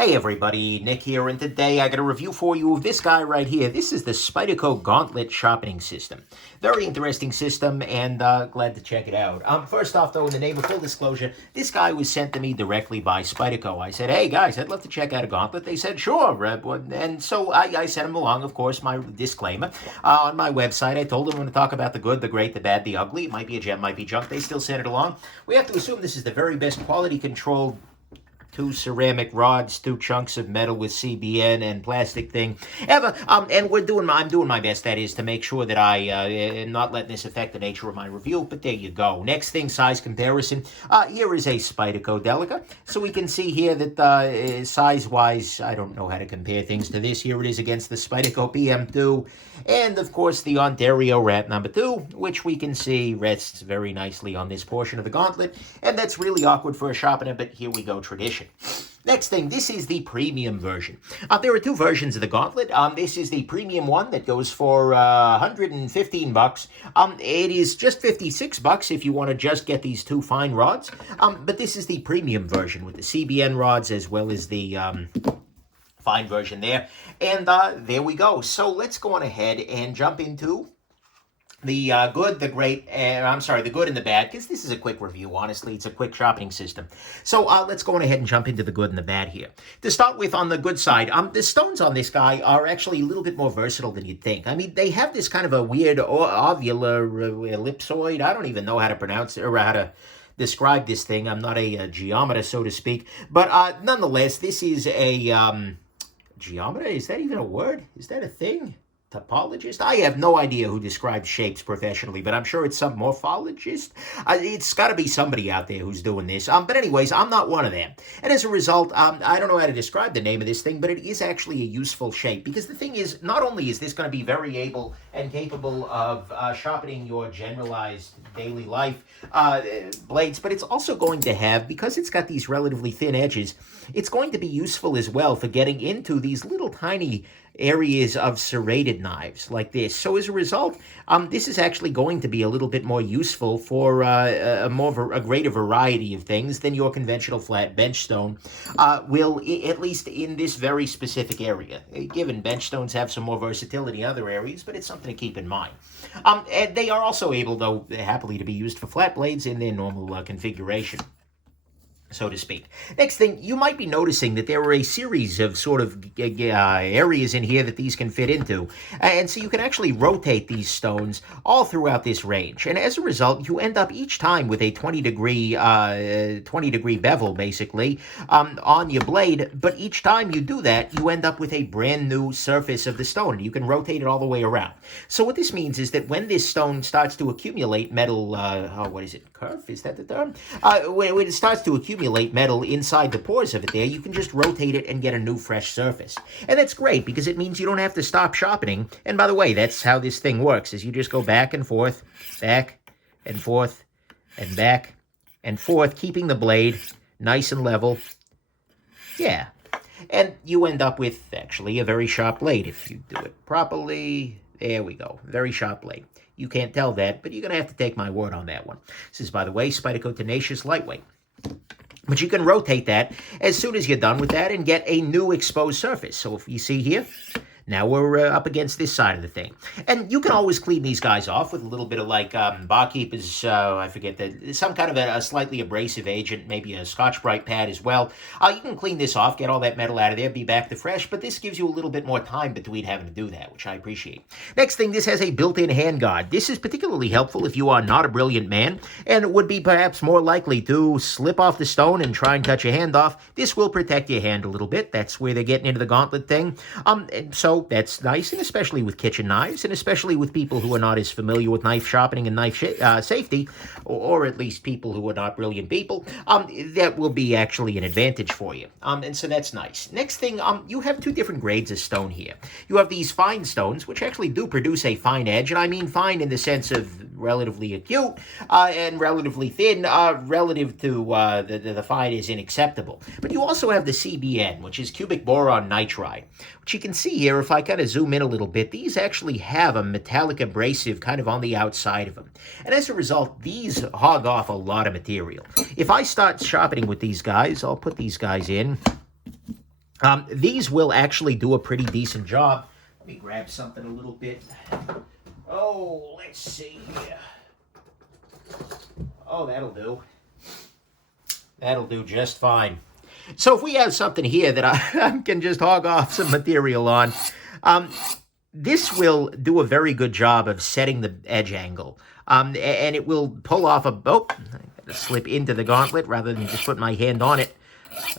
Hey everybody, Nick here, and today I got a review for you of this guy right here. This is the Spyderco Gauntlet Sharpening System. Very interesting system, and glad to check it out. First off, though, in the name of full disclosure, this guy was sent to me directly by Spyderco. I said, hey guys, I'd love to check out a gauntlet. They said, sure, and so I sent them along, of course, my disclaimer. On my website, I told them I'm going to talk about the good, the great, the bad, the ugly. It might be a gem, might be junk. They still sent it along. We have to assume this is the very best quality controlled 2 ceramic rods, 2 chunks of metal with CBN and plastic thing ever. And I'm doing my best, that is, to make sure that I am not letting this affect the nature of my review, but there you go. Next thing, size comparison. Here is a Spyderco Delica. So we can see here that size-wise, I don't know how to compare things to this. Here it is against the Spyderco PM2. And, of course, the Ontario Rat number 2, which we can see rests very nicely on this portion of the gauntlet. And that's really awkward for a sharpener, but here we go, tradition. Next thing, this is the premium version. There are 2 versions of the gauntlet. This is the premium one that goes for $115. It is just $56 if you want to just get these 2 fine rods. But this is the premium version with the CBN rods as well as the fine version there. And there we go. So let's go on ahead and jump into the good, the great, the good and the bad, because this is a quick review, honestly. It's a quick sharpening system. So let's go on ahead and jump into the good and the bad here. To start with, on the good side, the stones on this guy are actually a little bit more versatile than you'd think. I mean, they have this kind of a weird ovular ellipsoid. I don't even know how to pronounce it, or how to describe this thing. I'm not a geometer, so to speak. But nonetheless, this is a geometer? Is that even a word? Is that a thing? Topologist? I have no idea who describes shapes professionally, but I'm sure it's some morphologist. It's got to be somebody out there who's doing this. But anyways, I'm not one of them. And as a result, I don't know how to describe the name of this thing, but it is actually a useful shape. Because the thing is, not only is this going to be very able and capable of sharpening your generalized daily life blades, but it's also going to have, because it's got these relatively thin edges, it's going to be useful as well for getting into these little tiny areas of serrated knives like this. So as a result, this is actually going to be a little bit more useful for a greater variety of things than your conventional flat bench stone will, at least in this very specific area. Given bench stones have some more versatility in other areas, but it's something to keep in mind. And they are also able, though, happily to be used for flat blades in their normal configuration, so to speak. Next thing, you might be noticing that there are a series of sort of areas in here that these can fit into. And so you can actually rotate these stones all throughout this range. And as a result, you end up each time with a 20-degree bevel, basically, on your blade. But each time you do that, you end up with a brand new surface of the stone. You can rotate it all the way around. So what this means is that when this stone starts to accumulate metal, what is it, kerf? Is that the term? When it starts to accumulate metal inside the pores of it there, you can just rotate it and get a new fresh surface. And that's great because it means you don't have to stop sharpening. And by the way, that's how this thing works, is you just go back and forth, and back and forth, keeping the blade nice and level. Yeah. And you end up with actually a very sharp blade if you do it properly. There we go. Very sharp blade. You can't tell that, but you're going to have to take my word on that one. This is, by the way, Spyderco Tenacious Lightweight. But you can rotate that as soon as you're done with that and get a new exposed surface. So if you see here, now we're up against this side of the thing. And you can always clean these guys off with a little bit of, like, Barkeeper's, I forget, some kind of a slightly abrasive agent, maybe a Scotch-Brite pad as well. You can clean this off, get all that metal out of there, be back to fresh, but this gives you a little bit more time between having to do that, which I appreciate. Next thing, this has a built-in handguard. This is particularly helpful if you are not a brilliant man and would be perhaps more likely to slip off the stone and try and cut your hand off. This will protect your hand a little bit. That's where they're getting into the gauntlet thing. And so that's nice, and especially with kitchen knives, and especially with people who are not as familiar with knife sharpening and knife safety, or at least people who are not brilliant people, that will be actually an advantage for you. And so that's nice. Next thing, you have 2 different grades of stone here. You have these fine stones, which actually do produce a fine edge, and I mean fine in the sense of relatively acute and relatively thin, relative to the fine is unacceptable. But you also have the CBN, which is cubic boron nitride, which you can see here, if I kind of zoom in a little bit, these actually have a metallic abrasive kind of on the outside of them. And as a result, these hog off a lot of material. If I start sharpening with these guys, I'll put these guys in. These will actually do a pretty decent job. Let me grab something a little bit. Oh, let's see here. Oh, that'll do. That'll do just fine. So if we have something here that I can just hog off some material on, this will do a very good job of setting the edge angle. And it will pull off a... Oh, I gotta slip into the gauntlet rather than just put my hand on it.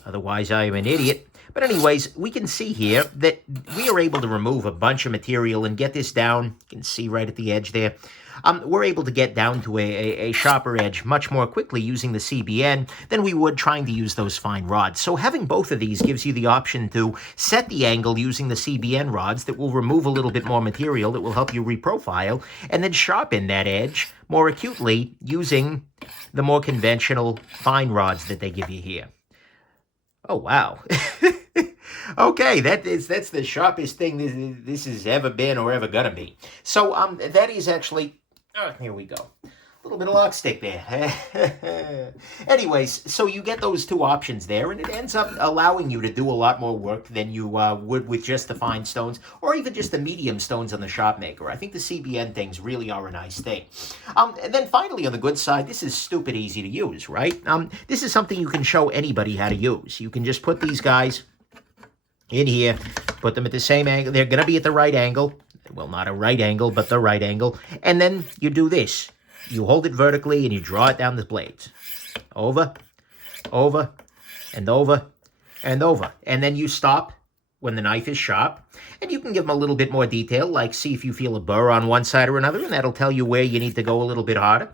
Otherwise, I am an idiot. But anyways, we can see here that we are able to remove a bunch of material and get this down. You can see right at the edge there. We're able to get down to a sharper edge much more quickly using the CBN than we would trying to use those fine rods. So having both of these gives you the option to set the angle using the CBN rods that will remove a little bit more material that will help you reprofile, and then sharpen that edge more acutely using the more conventional fine rods that they give you here. Oh, wow. Okay, that's the sharpest thing this has ever been or ever gonna be. So that is actually... Oh, here we go. A little bit of lock stick there. Anyways, so you get those two options there, and it ends up allowing you to do a lot more work than you would with just the fine stones, or even just the medium stones on the Shopmaker. I think the CBN things really are a nice thing. And then finally, on the good side, this is stupid easy to use, right? This is something you can show anybody how to use. You can just put these guys in here, put them at the same angle. They're going to be at the right angle. Well, not a right angle, but the right angle. And then you do this. You hold it vertically and you draw it down the blades. Over, over, and over, and over. And then you stop when the knife is sharp. And you can give them a little bit more detail, like see if you feel a burr on one side or another, and that'll tell you where you need to go a little bit harder.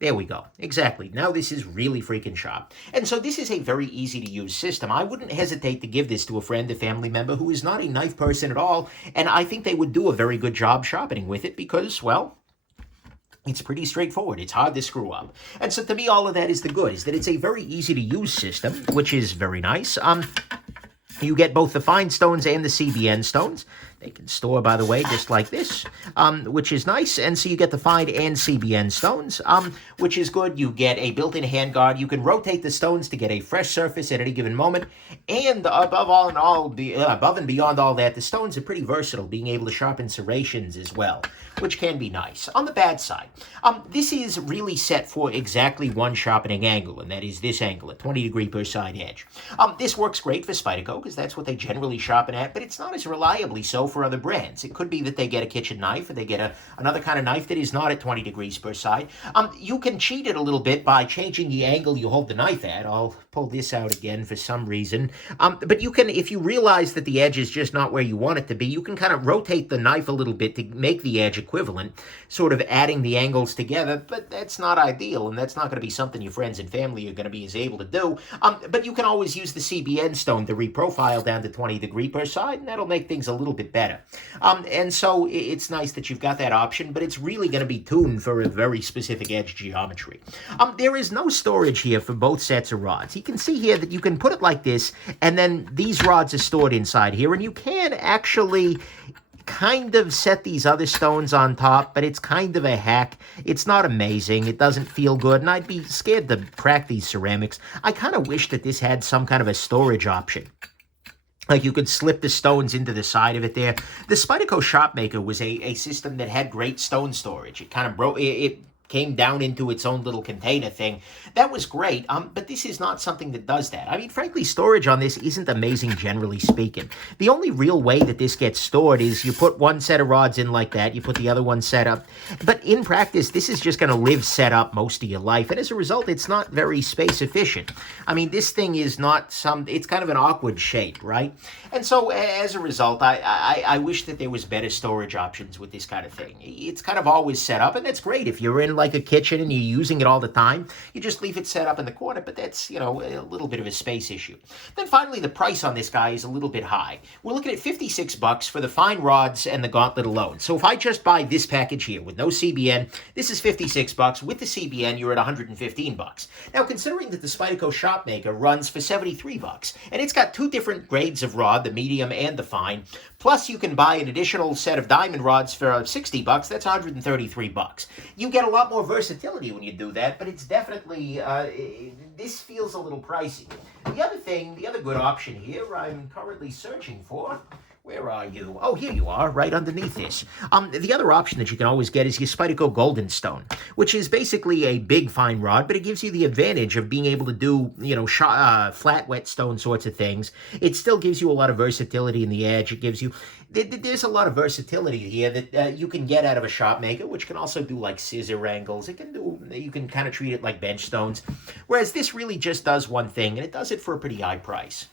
There we go. Exactly. Now this is really freaking sharp. And so this is a very easy to use system. I wouldn't hesitate to give this to a friend, a family member who is not a knife person at all. And I think they would do a very good job sharpening with it because, well, it's pretty straightforward. It's hard to screw up. And so to me, all of that is the good, is that it's a very easy to use system, which is very nice. You get both the fine stones and the CBN stones. They can store, by the way, just like this, which is nice. And so you get the fine and CBN stones, which is good. You get a built-in handguard. You can rotate the stones to get a fresh surface at any given moment. And above and beyond all that, the stones are pretty versatile, being able to sharpen serrations as well, which can be nice. On the bad side, this is really set for exactly one sharpening angle, and that is this angle, a 20-degree per side edge. This works great for Spyderco, because that's what they generally sharpen at, but it's not as reliably so for other brands. It could be that they get a kitchen knife, or they get another kind of knife that is not at 20 degrees per side. You can cheat it a little bit by changing the angle you hold the knife at. I'll pull this out again for some reason. But you can, if you realize that the edge is just not where you want it to be, you can kind of rotate the knife a little bit to make the edge equivalent, sort of adding the angles together, but that's not ideal, and that's not going to be something your friends and family are going to be as able to do. But you can always use the CBN stone to reprofile down to 20 degree per side, and that'll make things a little bit better. And so it's nice that you've got that option, but it's really going to be tuned for a very specific edge geometry. There is no storage here for both sets of rods. You can see here that you can put it like this, and then these rods are stored inside here, and you can actually kind of set these other stones on top, but it's kind of a hack. It's not amazing. It doesn't feel good, and I'd be scared to crack these ceramics. I kind of wish that this had some kind of a storage option. Like you could slip the stones into the side of it there. The Spyderco Shopmaker was a system that had great stone storage. It kind of broke... It came down into its own little container thing. That was great, but this is not something that does that. I mean, frankly, storage on this isn't amazing, generally speaking. The only real way that this gets stored is you put one set of rods in like that, you put the other one set up, but in practice, this is just going to live set up most of your life, and as a result, it's not very space efficient. I mean, this thing is not it's kind of an awkward shape, right? And so, as a result, I wish that there was better storage options with this kind of thing. It's kind of always set up, and that's great if you're in like a kitchen and you're using it all the time. You just leave it set up in the corner, but that's, you know, a little bit of a space issue. Then finally, the price on this guy is a little bit high. We're looking at $56 for the fine rods and the gauntlet alone. So if I just buy this package here with no CBN, this is $56. With the CBN, you're at $115. Now, considering that the Spyderco Shopmaker runs for $73, and it's got two different grades of rod, the medium and the fine, plus you can buy an additional set of diamond rods for $60, that's $133. You get a lot lot more versatility when you do that, but it's definitely, this feels a little pricey. The other good option here I'm currently searching for. Where are you? Oh, here you are, right underneath this. The other option that you can always get is your Spyderco Golden Stone, which is basically a big fine rod, but it gives you the advantage of being able to do, flat wet stone sorts of things. It still gives you a lot of versatility in the edge. It gives you, there's a lot of versatility here that you can get out of a shop maker, which can also do like scissor angles. You can kind of treat it like bench stones, whereas this really just does one thing, and it does it for a pretty high price.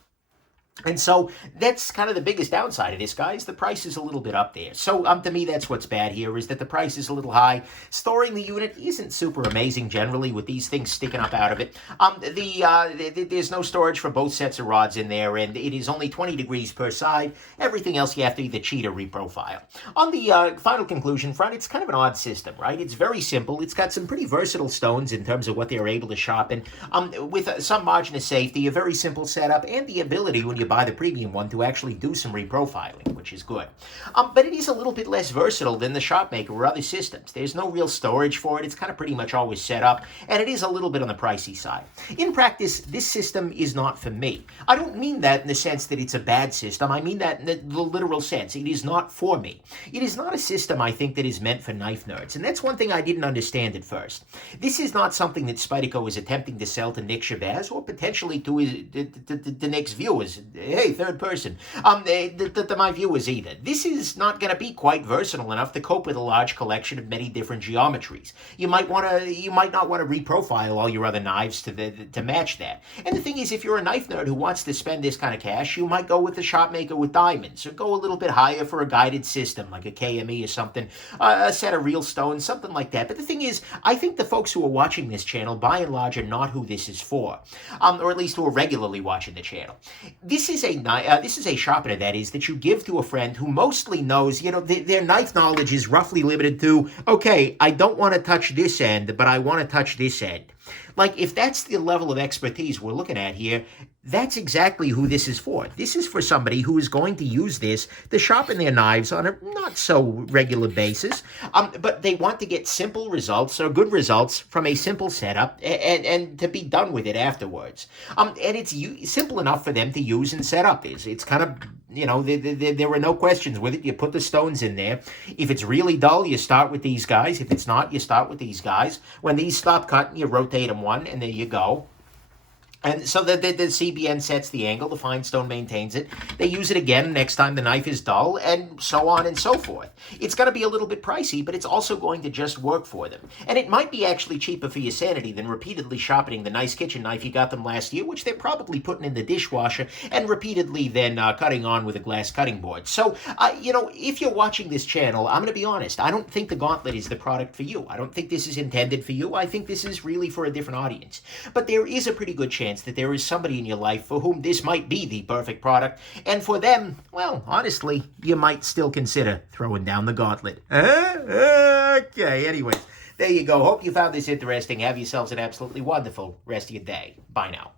And so that's kind of the biggest downside of this, guys. The price is a little bit up there. So to me, that's what's bad here, is that the price is a little high. Storing the unit isn't super amazing generally with these things sticking up out of it. There's no storage for both sets of rods in there, and it is only 20 degrees per side. Everything else you have to either cheat or reprofile. On the final conclusion front, it's kind of an odd system, right? It's very simple. It's got some pretty versatile stones in terms of what they're able to sharpen, with some margin of safety, a very simple setup, and the ability, when you buy the premium one, to actually do some reprofiling, which is good. But it is a little bit less versatile than the Shopmaker or other systems. There's no real storage for it. It's kind of pretty much always set up, and it is a little bit on the pricey side. In practice, this system is not for me. I don't mean that in the sense that it's a bad system. I mean that in the literal sense. It is not for me. It is not a system, I think, that is meant for knife nerds, and that's one thing I didn't understand at first. This is not something that Spyderco is attempting to sell to Nick Shabazz or potentially to the Nick's viewers. Hey, third person. My viewers either. This is not going to be quite versatile enough to cope with a large collection of many different geometries. You might not want to reprofile all your other knives to match that. And the thing is, if you're a knife nerd who wants to spend this kind of cash, you might go with the Shopmaker with diamonds, or go a little bit higher for a guided system like a KME or something, a set of real stones, something like that. But the thing is, I think the folks who are watching this channel, by and large, are not who this is for, or at least who are regularly watching the channel. This is a sharpener, that is, that you give to a friend who mostly knows, their knife knowledge is roughly limited to, okay, I don't want to touch this end, but I want to touch this end. Like, if that's the level of expertise we're looking at here, that's exactly who this is for. This is for somebody who is going to use this to sharpen their knives on a not so regular basis, but they want to get simple results, or good results, from a simple setup, and to be done with it afterwards. And it's simple enough for them to use and set up. It's kind of, there were no questions with it. You put the stones in there. If it's really dull, you start with these guys. If it's not, you start with these guys. When these stop cutting, you rotate them one, and there you go. And so the CBN sets the angle, the fine stone maintains it. They use it again next time the knife is dull, and so on and so forth. It's going to be a little bit pricey, but it's also going to just work for them. And it might be actually cheaper for your sanity than repeatedly sharpening the nice kitchen knife you got them last year, which they're probably putting in the dishwasher, and repeatedly then cutting on with a glass cutting board. So, if you're watching this channel, I'm going to be honest, I don't think the Gauntlet is the product for you. I don't think this is intended for you. I think this is really for a different audience. But there is a pretty good chance that there is somebody in your life for whom this might be the perfect product, and for them, well, honestly, you might still consider throwing down the Gauntlet. Okay, anyways, there you go. Hope you found this interesting. Have yourselves an absolutely wonderful rest of your day. Bye now.